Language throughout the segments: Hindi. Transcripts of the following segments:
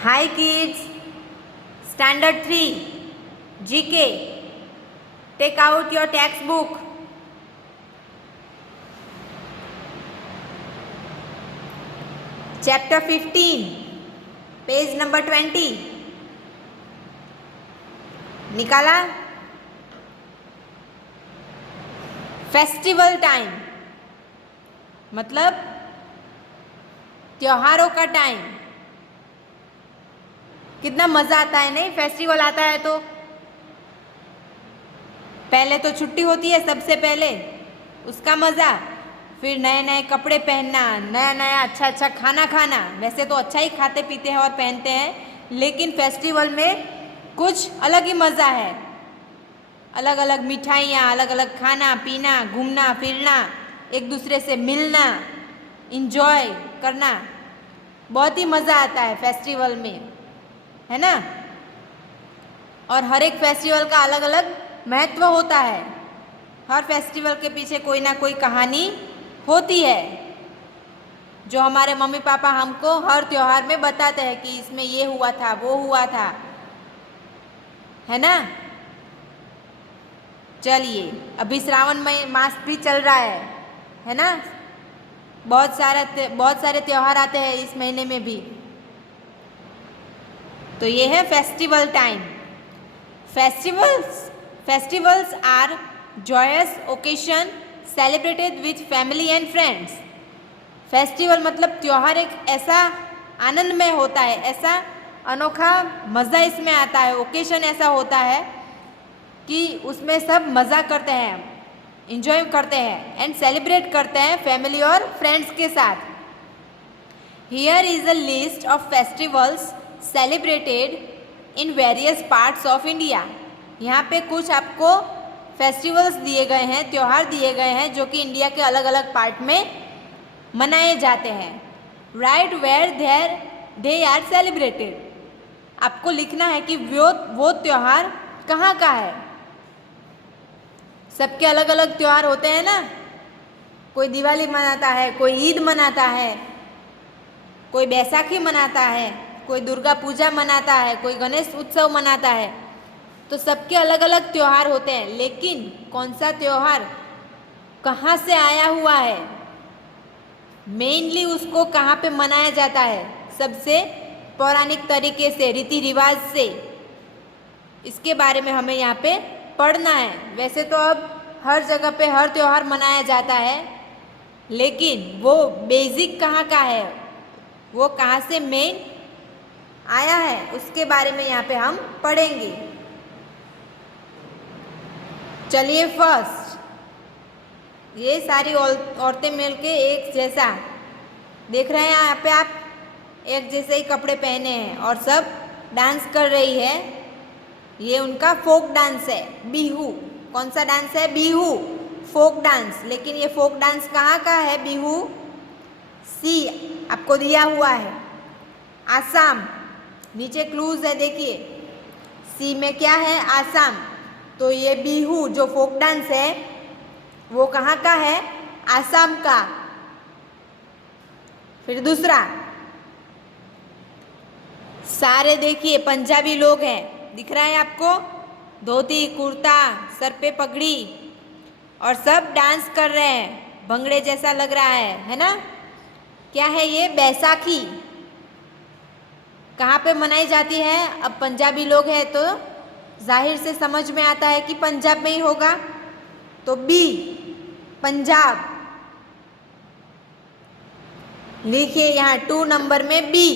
Hi kids, Standard 3 GK. Take out your textbook. Chapter 15, page number 20. निकाला? फेस्टिवल टाइम मतलब त्योहारों का टाइम। कितना मज़ा आता है नहीं, फेस्टिवल आता है तो। पहले तो छुट्टी होती है सबसे पहले, उसका मज़ा, फिर नए नए कपड़े पहनना, नया नया अच्छा अच्छा खाना खाना। वैसे तो अच्छा ही खाते पीते हैं और पहनते हैं, लेकिन फेस्टिवल में कुछ अलग ही मज़ा है। अलग अलग मिठाइयाँ, अलग अलग खाना पीना, घूमना फिरना, एक दूसरे से मिलना, इंजॉय करना, बहुत ही मज़ा आता है फेस्टिवल में, है ना। और हर एक फेस्टिवल का अलग अलग महत्व होता है। हर फेस्टिवल के पीछे कोई ना कोई कहानी होती है, जो हमारे मम्मी पापा हमको हर त्यौहार में बताते हैं कि इसमें ये हुआ था, वो हुआ था, है ना। चलिए, अभी श्रावण मास भी चल रहा है ना। बहुत सारे त्यौहार आते हैं इस महीने में भी। तो ये है festival time. Festivals are joyous occasion celebrated with family and friends. Festival मतलब त्यौहार एक ऐसा आनंदमय होता है, ऐसा अनोखा मज़ा इसमें आता है। ओकेशन ऐसा होता है कि उसमें सब मज़ा करते हैं, इंजॉय करते हैं एंड सेलिब्रेट करते हैं फैमिली और फ्रेंड्स के साथ। Here is a list of festivals celebrated in various parts of India. यहाँ पे कुछ आपको फेस्टिवल्स दिए गए हैं, त्यौहार दिए गए हैं जो कि इंडिया के अलग अलग पार्ट में मनाए जाते हैं। Right where they are celebrated. आपको लिखना है कि वो त्यौहार कहाँ का है। सबके अलग अलग त्यौहार होते हैं ना। कोई दिवाली मनाता है, कोई ईद मनाता है, कोई बैसाखी मनाता है, कोई दुर्गा पूजा मनाता है, कोई गणेश उत्सव मनाता है। तो सबके अलग अलग त्यौहार होते हैं, लेकिन कौन सा त्यौहार कहाँ से आया हुआ है, मेनली उसको कहाँ पे मनाया जाता है, सबसे पौराणिक तरीके से, रीति रिवाज से, इसके बारे में हमें यहाँ पे पढ़ना है। वैसे तो अब हर जगह पे हर त्यौहार मनाया जाता है, लेकिन वो बेसिक कहाँ का है, वो कहाँ से मेन आया है, उसके बारे में यहाँ पे हम पढ़ेंगे। चलिए, फर्स्ट, ये सारी औरतें मिलके एक जैसा, देख रहे हैं यहाँ पे आप, एक जैसे ही कपड़े पहने हैं और सब डांस कर रही है। ये उनका फोक डांस है, बिहू। कौन सा डांस है? Bihu, folk dance. लेकिन ये फोक डांस कहाँ का है? बिहू सी आपको दिया हुआ है, आसाम। नीचे क्लूज है, देखिए, सी में क्या है? आसाम। तो ये बिहू जो फोक डांस है वो कहाँ का है? आसाम का। फिर दूसरा, सारे देखिए पंजाबी लोग हैं, दिख रहा है आपको? धोती कुर्ता, सर पे पगड़ी, और सब डांस कर रहे हैं, भंगड़े जैसा लग रहा है ना। क्या है ये? बैसाखी। कहाँ पे मनाई जाती है? अब पंजाबी लोग हैं तो जाहिर से समझ में आता है कि पंजाब में ही होगा, तो बी, पंजाब। लिखिए यहाँ 2 नंबर में बी,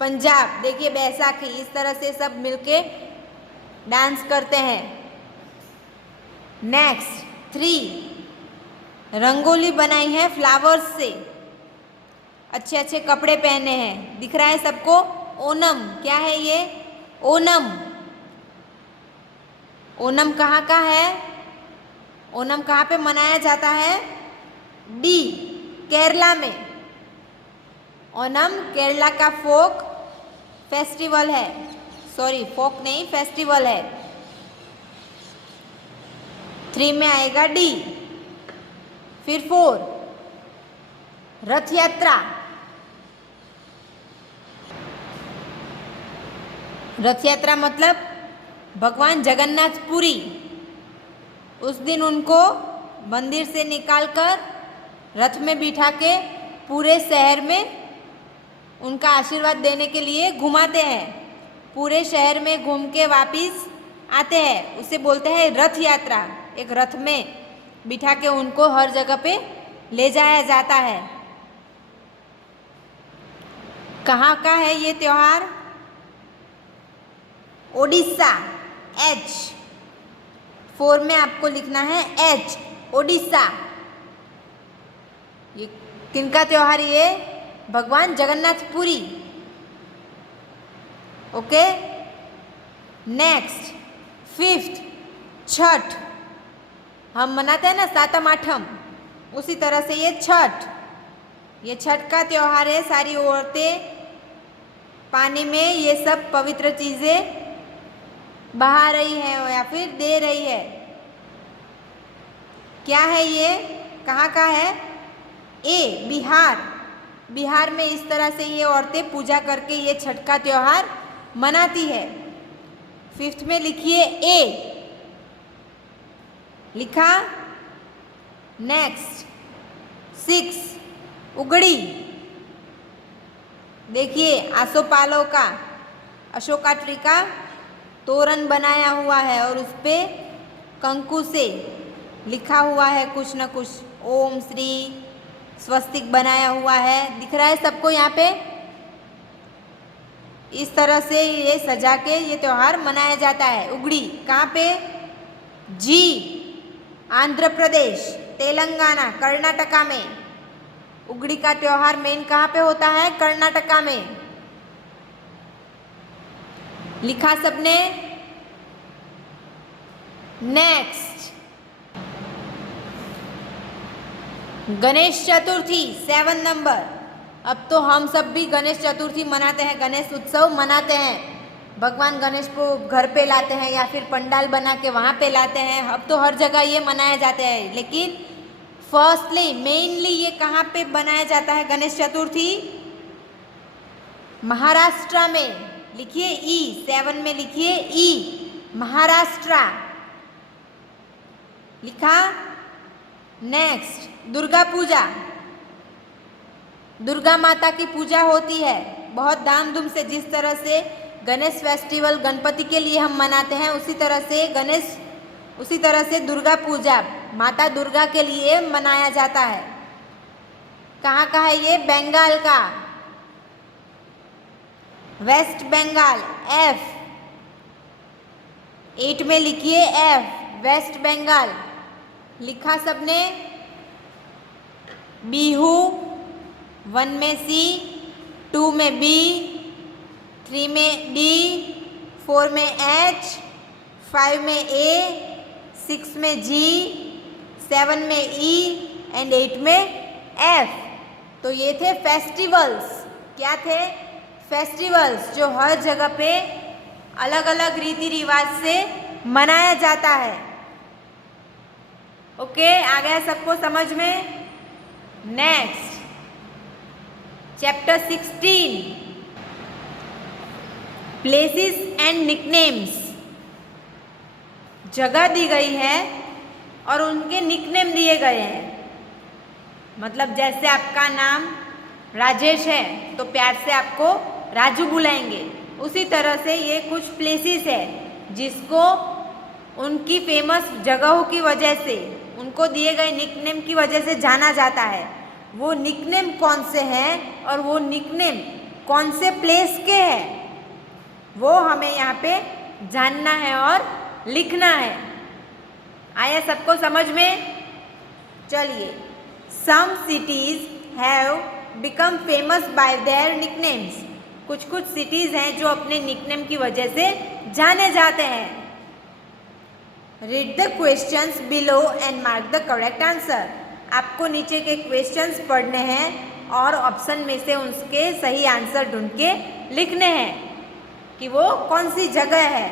पंजाब। देखिए बैसाखी, इस तरह से सब मिलके डांस करते हैं। नेक्स्ट 3, रंगोली बनाई है फ्लावर्स से, अच्छे अच्छे कपड़े पहने हैं, दिख रहा है सबको? ओनम। क्या है ये? ओनम। ओनम कहाँ का है? ओनम कहाँ पे मनाया जाता है? डी, केरला में। ओनम केरला का फोक फेस्टिवल है, सॉरी फोक नहीं, फेस्टिवल है। 3 में आएगा डी। फिर 4, रथ यात्रा। रथ यात्रा मतलब भगवान जगन्नाथ पुरी, उस दिन उनको मंदिर से निकालकर रथ में बिठा के पूरे शहर में उनका आशीर्वाद देने के लिए घुमाते हैं। पूरे शहर में घूम के वापिस आते हैं, उसे बोलते हैं रथ यात्रा। एक रथ में बिठा के उनको हर जगह पे ले जाया जाता है। कहाँ का है ये त्योहार? ओडिशा, एच 4 में आपको लिखना है एच, ओडिशा। ये किनका त्योहार? ये भगवान Jagannath Puri. Okay, next 5th Chhath. हम मनाते हैं ना सातम आठम, उसी तरह से ये छठ। ये छठ का त्योहार है। सारी औरतें पानी में ये सब पवित्र चीज़ें बहा रही है या फिर दे रही है। क्या है ये? कहाँ का है? ए, बिहार। बिहार में इस तरह से ये औरतें पूजा करके ये छठ का त्योहार मनाती है। 5th में लिखिए ए, लिखा। नेक्स्ट 6 उगड़ी। देखिए आसोपालव का, अशोका ट्री का तोरण बनाया हुआ है और उस पे कंकु से लिखा हुआ है कुछ न कुछ, ओम श्री स्वस्तिक बनाया हुआ है। दिख रहा है सबको यहाँ पे? इस तरह से ये सजा के ये त्योहार मनाया जाता है। उगड़ी कहाँ पे? जी, आंध्र प्रदेश, तेलंगाना, कर्नाटका में। उगड़ी का त्योहार मेन कहाँ पे होता है? कर्नाटका में। लिखा सबने? Next Ganesh Chaturthi 7 number. अब तो हम सब भी गणेश चतुर्थी मनाते हैं, गणेश उत्सव मनाते हैं। भगवान गणेश को घर पे लाते हैं या फिर पंडाल बना के वहाँ पे लाते हैं। अब तो हर जगह ये मनाया जाता है, लेकिन फर्स्टली मेनली ये कहाँ पे बनाया जाता है गणेश चतुर्थी? महाराष्ट्र में। लिखिए ई, 7 में लिखिए ई, महाराष्ट्र। लिखा। नेक्स्ट दुर्गा पूजा। दुर्गा माता की पूजा होती है बहुत धामधूम से। जिस तरह से गणेश फेस्टिवल गणपति के लिए हम मनाते हैं, उसी तरह से दुर्गा पूजा माता दुर्गा के लिए मनाया जाता है। कहाँ का है ये? बंगाल का, वेस्ट बंगाल, एफ। 8 में लिखिए एफ, वेस्ट बंगाल। लिखा सबने? बिहू 1 में सी, 2 में बी, 3 में डी, 4 में एच, 5 में ए, 6 में जी, 7 में ई एंड 8 में एफ। तो ये थे फेस्टिवल्स। क्या थे? फेस्टिवल्स जो हर जगह पे अलग अलग रीति रिवाज से मनाया जाता है। ओके, आ गया सबको समझ में? Next chapter 16 places and nicknames. जगह दी गई है और उनके निकनेम दिए गए हैं। मतलब जैसे आपका नाम राजेश है तो प्यार से आपको राजू बुलाएंगे, उसी तरह से ये कुछ प्लेसेस है जिसको उनकी फेमस जगहों की वजह से, उनको दिए गए निकनेम की वजह से जाना जाता है। वो निकनेम कौन से हैं और वो निकनेम कौन से प्लेस के हैं, वो हमें यहाँ पे जानना है और लिखना है। आया सबको समझ में? चलिए, some cities have become famous by their nicknames. कुछ कुछ सिटीज़ हैं जो अपने निकनेम की वजह से जाने जाते हैं। Read the questions below and mark the correct answer. आपको नीचे के क्वेश्चंस पढ़ने हैं और ऑप्शन में से उसके सही आंसर ढूंढ के लिखने हैं कि वो कौन सी जगह है।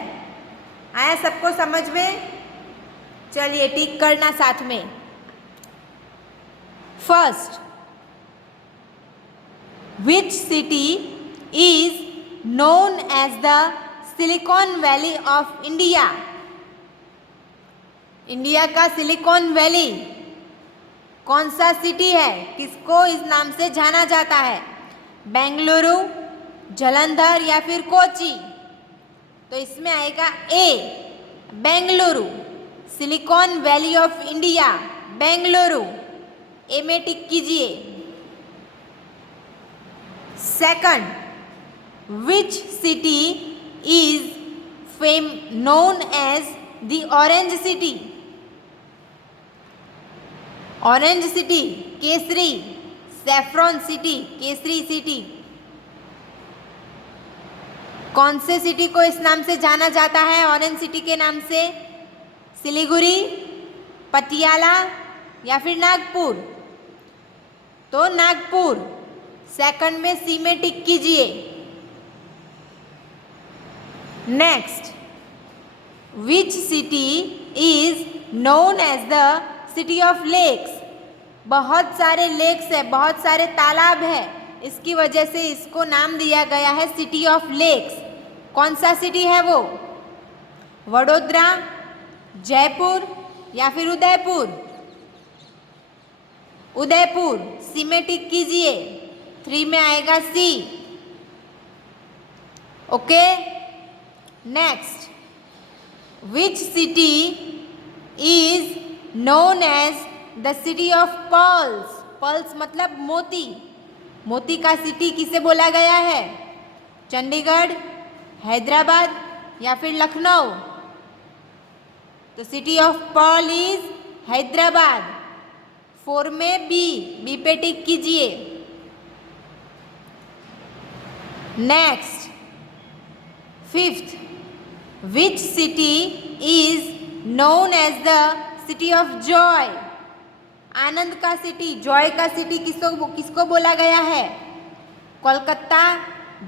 आया सबको समझ में? चलिए टिक करना साथ में। First, which city is known as the silicon Valley of India. India का सिलिकॉन वैली कौन सा सिटी है, किसको इस नाम से जाना जाता है? बेंगलुरु, जालंधर या फिर कोची? तो इसमें आएगा A, Bengaluru. Silicon Valley of India Bengaluru, A में टिक कीजिए। Second, which city is known as the orange city? Orange city, केसरी, सैफ्रॉन सिटी, केसरी सिटी। कौन से सिटी को इस नाम से जाना जाता है ऑरेंज सिटी के नाम से? सिलीगुड़ी, पटियाला या फिर नागपुर? तो नागपुर। सेकंड में सी में टिक कीजिए। Next, which city is known as the city of lakes? बहुत सारे लेक्स है, बहुत सारे तालाब है, इसकी वजह से इसको नाम दिया गया है सिटी ऑफ लेक्स। कौन सा सिटी है वो? वडोदरा, जयपुर या फिर उदयपुर? उदयपुर, सी में टिक कीजिए। 3 में आएगा C. Okay. Next, which city is known as the city of pearls? Pearls मतलब मोती। मोती का सिटी किसे बोला गया है? चंडीगढ़, हैदराबाद या फिर लखनऊ? तो city of pearl is Hyderabad. 4 में बी पे टिक कीजिए। Next, fifth, which city is known as the city of joy? आनंद का सिटी, जॉय का सिटी किसको बोला गया है? कोलकाता,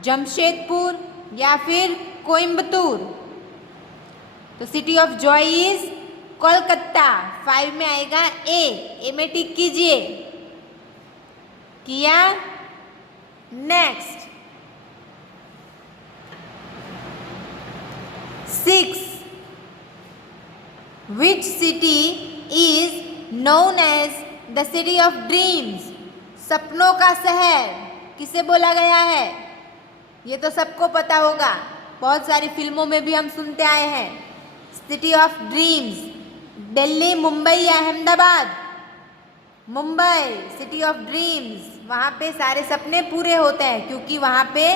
जमशेदपुर या फिर कोयम्बतूर? तो city of joy is Kolkata. 5 में आएगा ए में टिक कीजिए। किया? Next, 6, which city is known as the city of dreams? सपनों का शहर किसे बोला गया है? ये तो सबको पता होगा, बहुत सारी फिल्मों में भी हम सुनते आए हैं। City of dreams, Delhi, Mumbai या Ahmedabad? Mumbai, city of dreams. वहाँ पे सारे सपने पूरे होते हैं क्योंकि वहाँ पे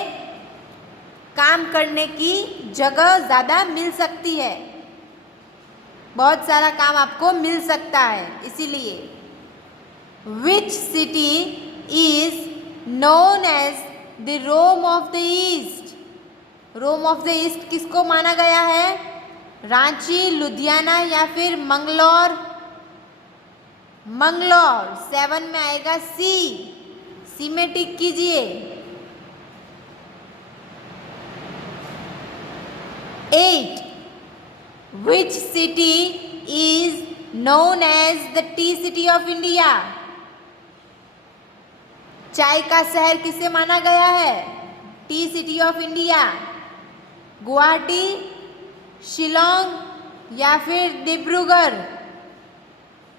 काम करने की जगह ज़्यादा मिल सकती है, बहुत सारा काम आपको मिल सकता है इसीलिए। Which city is known as the Rome of the east? Rome of the east किसको माना गया है? रांची, लुधियाना या फिर मंगलौर? मंगलौर। 7 में आएगा सी में टिक कीजिए। 8, which city is known as the tea city of India? चाय का शहर किसे माना गया है? Tea city of India? Guwahati, Shillong या फिर डिब्रूगढ़?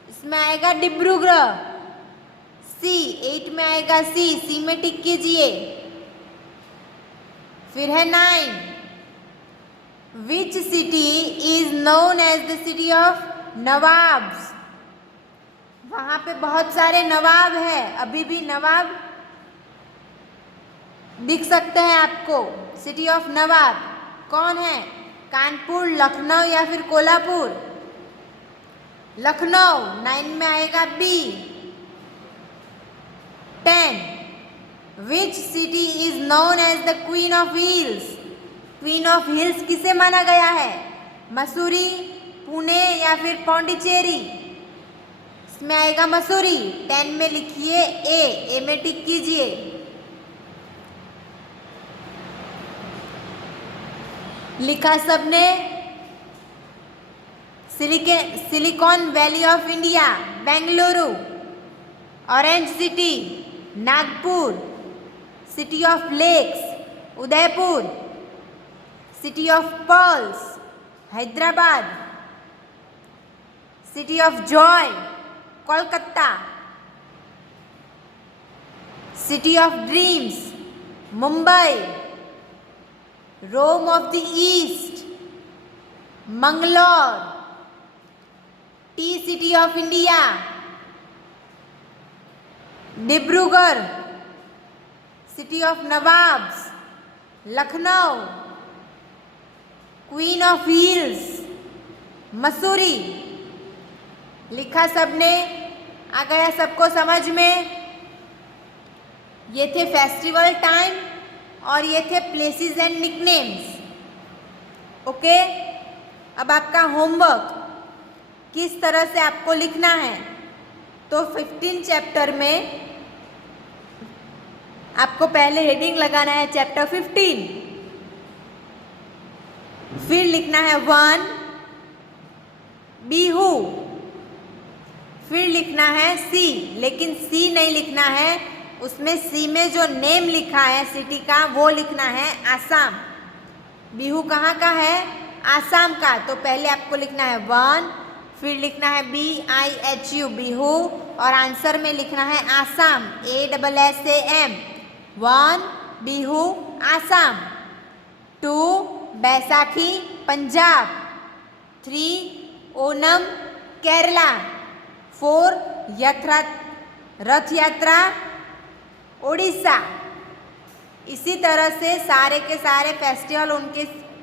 इसमें आएगा डिब्रूगढ़। सी, 8 में आएगा सी में टिक कीजिए। फिर है 9, which city is known as the city of nawabs? वहाँ पे बहुत सारे नवाब हैं, अभी भी नवाब दिख सकते हैं आपको। सिटी ऑफ नवाब कौन है? कानपुर, लखनऊ या फिर कोल्हापुर? लखनऊ। 9 में आएगा B. 10, which city is known as the queen of hills? Queen of hills किसे माना गया है? मसूरी, पुणे या फिर पौंडीचेरी? इसमें आएगा मसूरी। 10 में लिखिए ए में टिक कीजिए। लिखा सबने? Silicon Valley of India Bengaluru, orange city Nagpur, city of lakes Udaipur, city of pearls, Hyderabad. City of joy, Kolkata. City of dreams, Mumbai. Rome of the east, Mangalore. Tea city of India, Dibrugarh. City of nawabs, Lucknow. Queen of hills, Mussoorie. लिखा सबने? आ गया सबको समझ में? ये थे फेस्टिवल टाइम और ये थे प्लेसेस एंड निकनेम्स। ओके, अब आपका होमवर्क किस तरह से आपको लिखना है, तो 15 चैप्टर में आपको पहले हेडिंग लगाना है चैप्टर 15, फिर लिखना है 1 बिहू, फिर लिखना है सी, लेकिन सी नहीं लिखना है, उसमें सी में जो नेम लिखा है सिटी का वो लिखना है आसाम। बिहू कहाँ का है? आसाम का। तो पहले आपको लिखना है 1, फिर लिखना है BIHU बिहू, और आंसर में लिखना है आसाम, ASSAM। 1 बिहू आसाम, 2 बैसाखी पंजाब, 3 ओनम केरला, 4 रथ यात्रा उड़ीसा। इसी तरह से सारे के सारे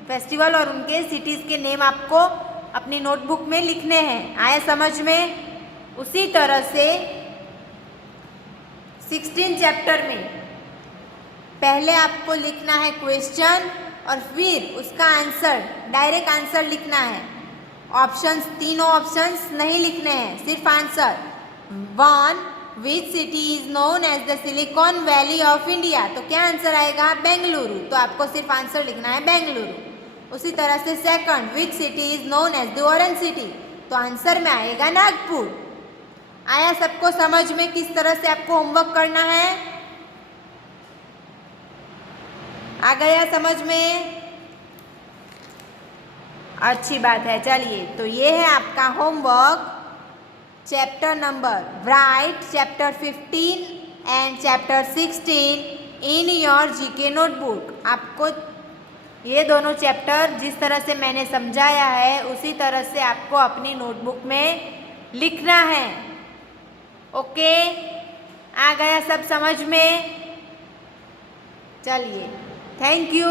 फेस्टिवल और उनके सिटीज़ के नेम आपको अपनी नोटबुक में लिखने हैं। आया समझ में? उसी तरह से 16 चैप्टर में पहले आपको लिखना है क्वेश्चन और फिर उसका आंसर, डायरेक्ट आंसर लिखना है। ऑप्शंस, तीनों ऑप्शंस नहीं लिखने हैं, सिर्फ answer. 1 which city is known as the Silicon Valley of India, तो क्या आंसर आएगा? बेंगलुरु। तो आपको सिर्फ आंसर लिखना है बेंगलुरु। उसी तरह से second, which city is known as the orange city, तो आंसर में आएगा नागपुर। आया सबको समझ में किस तरह से आपको होमवर्क करना है? आ गया समझ में? अच्छी बात है। चलिए, तो ये है आपका homework, chapter number, right chapter 15 and chapter 16 in your GK notebook. आपको ये दोनों चैप्टर जिस तरह से मैंने समझाया है उसी तरह से आपको अपनी नोटबुक में लिखना है। ओके, आ गया सब समझ में? चलिए, थैंक यू।